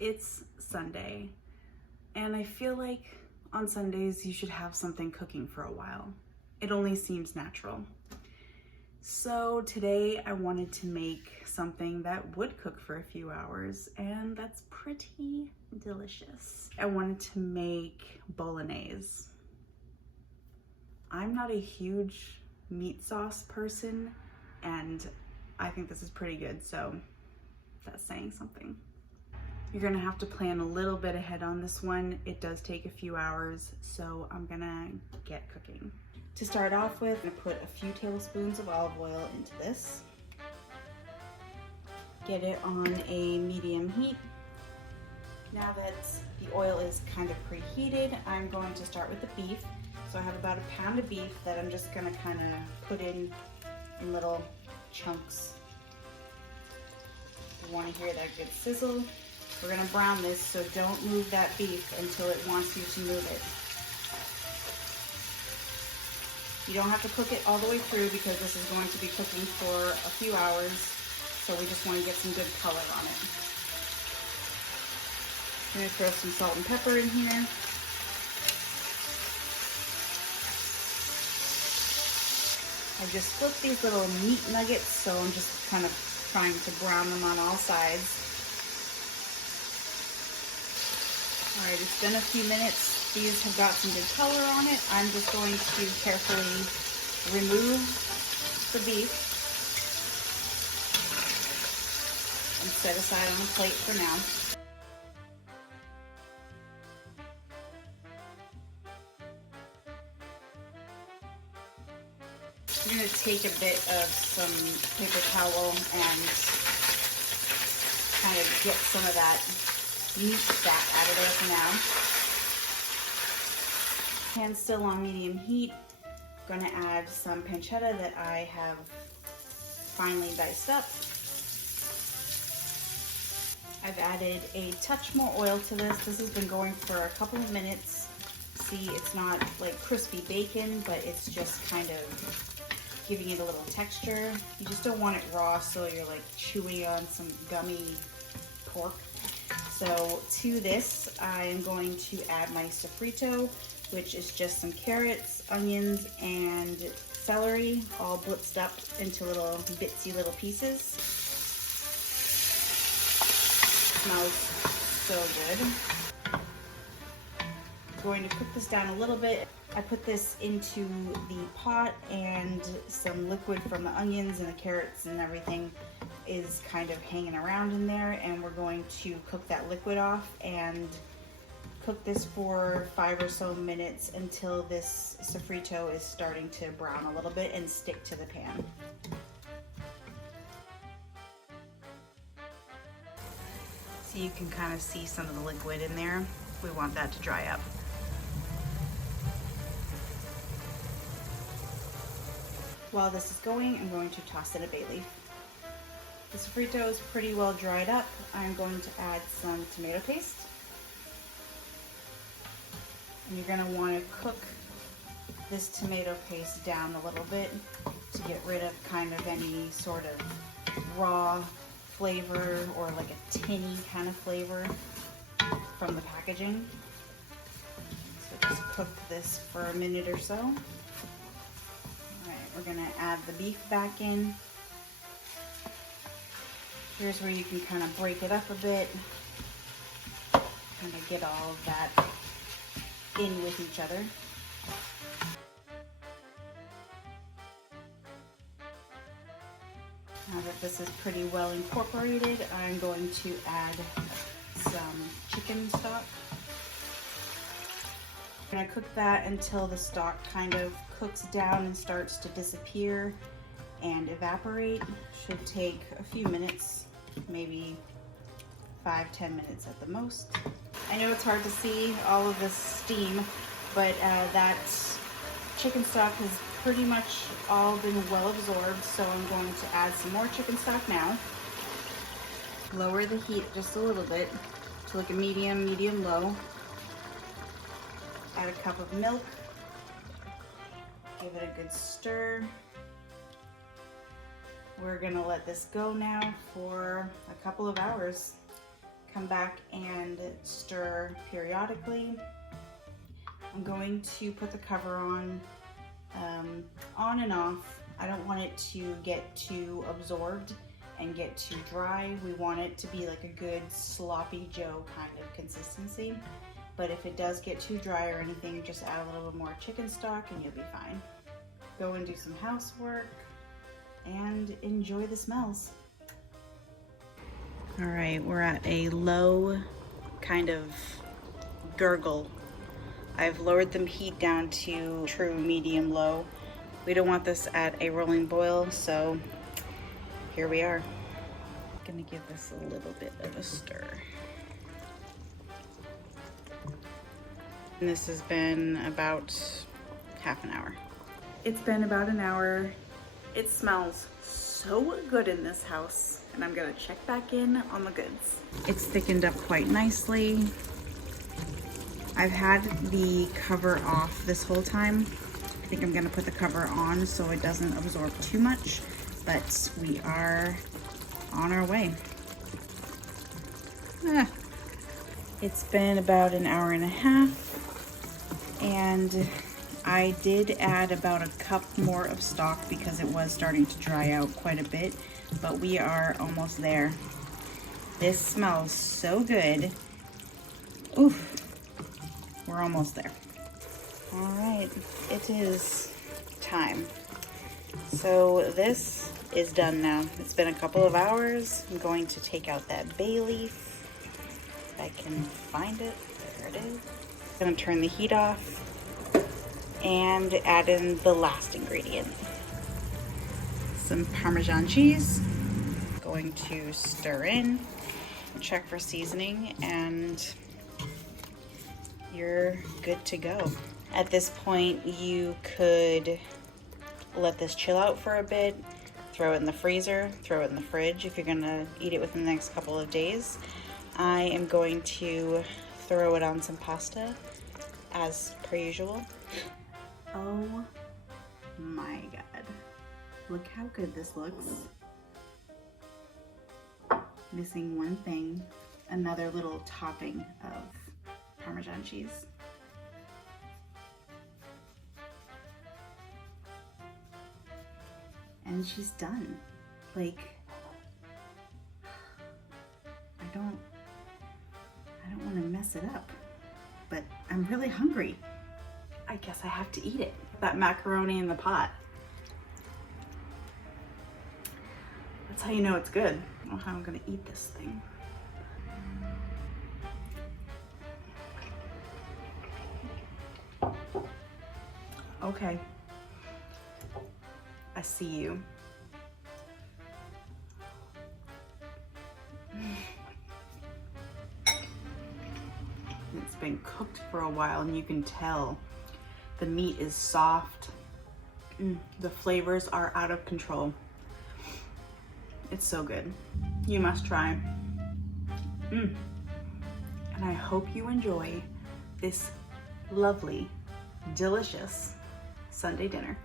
It's Sunday, and I feel like on Sundays you should have something cooking for a while. It only seems natural. So today I wanted to make something that would cook for a few hours, and that's pretty delicious. I wanted to make Bolognese. I'm not a huge meat sauce person, and I think this is pretty good, so that's saying something. You're gonna have to plan a little bit ahead on this one. It does take a few hours, so I'm gonna get cooking. To start off with, I'm gonna put a few tablespoons of olive oil into this. Get it on a medium heat. Now that the oil is kind of preheated, I'm going to start with the beef. So I have about a pound of beef that I'm just gonna kind of put in little chunks. You wanna hear that good sizzle. We're gonna brown this, so don't move that beef until it wants you to move it. You don't have to cook it all the way through because this is going to be cooking for a few hours, so we just wanna get some good color on it. I'm gonna throw some salt and pepper in here. I just flipped these little meat nuggets, so I'm just kind of trying to brown them on all sides. All right, it's been a few minutes. These have got some good color on it. I'm just going to carefully remove the beef and set aside on a plate for now. I'm going to take a bit of some paper towel and kind of get some of that meat fat out of there for now. Pan still on medium heat. I'm going to add some pancetta that I have finely diced up. I've added a touch more oil to this. This has been going for a couple of minutes. See, it's not like crispy bacon, but it's just kind of giving it a little texture. You just don't want it raw, so you're like chewing on some gummy pork. So to this, I am going to add my sofrito, which is just some carrots, onions, and celery, all blitzed up into little bitsy little pieces. Smells so good. I'm going to cook this down a little bit. I put this into the pot, and some liquid from the onions and the carrots and everything is kind of hanging around in there, and we're going to cook that liquid off and cook this for 5 or so minutes until this sofrito is starting to brown a little bit and stick to the pan. So you can kind of see some of the liquid in there. We want that to dry up. While this is going, I'm going to toss in a bay leaf. The sofrito is pretty well dried up. I'm going to add some tomato paste. And you're going to want to cook this tomato paste down a little bit to get rid of kind of any sort of raw flavor or like a tinny kind of flavor from the packaging. So just cook this for a minute or so. We're gonna add the beef back in. Here's where you can kind of break it up a bit, kind of get all of that in with each other. Now that this is pretty well incorporated, I'm going to add some chicken stock. I'm gonna cook that until the stock kind of cooks down and starts to disappear and evaporate. Should take a few minutes, maybe 5-10 minutes at the most. I know it's hard to see all of this steam, but that chicken stock has pretty much all been well absorbed, so I'm going to add some more chicken stock now. Lower the heat just a little bit to like a medium low. Add a cup of milk. Give it a good stir. We're gonna let this go now for a couple of hours. come back and stir periodically. I'm going to put the cover on and off. I don't want it to get too absorbed and get too dry. We want it to be like a good sloppy Joe kind of consistency. But if it does get too dry or anything, just add a little bit more chicken stock and you'll be fine. Go and do some housework and enjoy the smells. All right, we're at a low kind of gurgle. I've lowered the heat down to true medium low. We don't want this at a rolling boil, so here we are. Gonna give this a little bit of a stir. And this has been about half an hour. It's been about an hour. It smells so good in this house, and I'm gonna check back in on the goods. It's thickened up quite nicely. I've had the cover off this whole time. I think I'm gonna put the cover on so it doesn't absorb too much, but we are on our way. It's been about an hour and a half, and I did add about a cup more of stock because it was starting to dry out quite a bit, but we are almost there. This smells so good. Oof, we're almost there. All right, it is time. So this is done now. It's been a couple of hours. I'm going to take out that bay leaf, if I can find it. There it is. I'm gonna turn the heat off and add in the last ingredient. Some Parmesan cheese. Going to stir in, check for seasoning, and you're good to go. At this point, you could let this chill out for a bit, throw it in the freezer, throw it in the fridge if you're gonna eat it within the next couple of days. I am going to throw it on some pasta as per usual. Oh my God. Look how good this looks. Missing one thing, another little topping of Parmesan cheese. And she's done. Like, I don't want to mess it up, but I'm really hungry. I guess I have to eat it. That macaroni in the pot. That's how you know it's good. I don't know how I'm gonna eat this thing. Okay. I see you. It's been cooked for a while and you can tell the meat is soft. The flavors are out of control. It's so good. You must try. And I hope you enjoy this lovely, delicious Sunday dinner.